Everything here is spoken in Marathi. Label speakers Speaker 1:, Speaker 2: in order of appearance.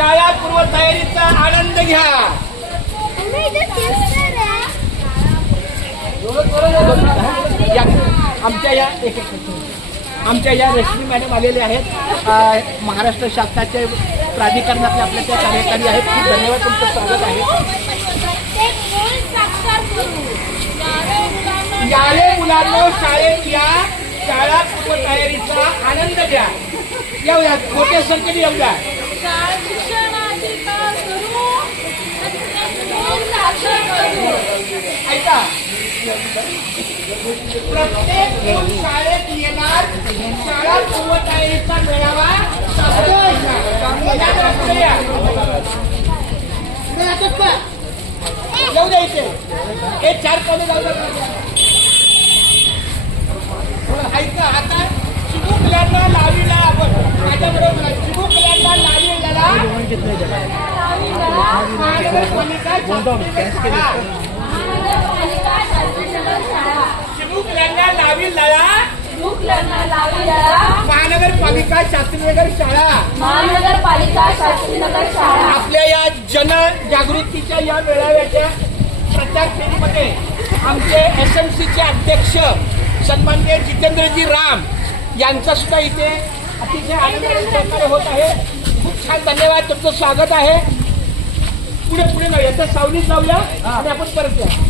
Speaker 1: शाळा पूर्व तयारीचा आनंद घ्या आमच्या या एक एक मिनिट. आमच्या या रश्मी मॅडम आलेले आहेत. महाराष्ट्र शासनाचे प्राधिकरणातले आपल्या त्या कार्यकारी आहेत. खूप धन्यवाद तुमचं स्वागत आहे. याले मुलांनो शाळेत या शाळा तयारीचा आनंद घ्या. येऊया मोठ्या संख्येने येऊया ऐका प्रत्येक शाळेत येणार शाळा पूर्व तयारीचा मेळावा साजरा करणार. या जरा पुढे या. येऊ द्या इथे. हे चार पदे जाऊ द्या ऐका आता चिमुकल्यांना लावीला आपण. माझ्याबरोबर आहे. चिमुकल्यांना लावीला. महानगरपालिका चिमुकल्यांना लावीला महानगरपालिका शास्त्रीनगर शाळा.
Speaker 2: महानगरपालिका शास्त्रीनगर शाळा.
Speaker 1: आपल्या या जनजागृतीच्या या मेळाव्याच्या प्रचार फेरीमध्ये आमचे एस एम सीचे अध्यक्ष सन्माननीय जितेंद्रजी राम यांचा सुद्धा इथे अतिशय आनंदाने सहकार्य होत आहे. खूप छान धन्यवाद. तुमचं स्वागत आहे. पुढे पुढे जाऊया. तर सावलीत जाऊया आणि आपण परत या.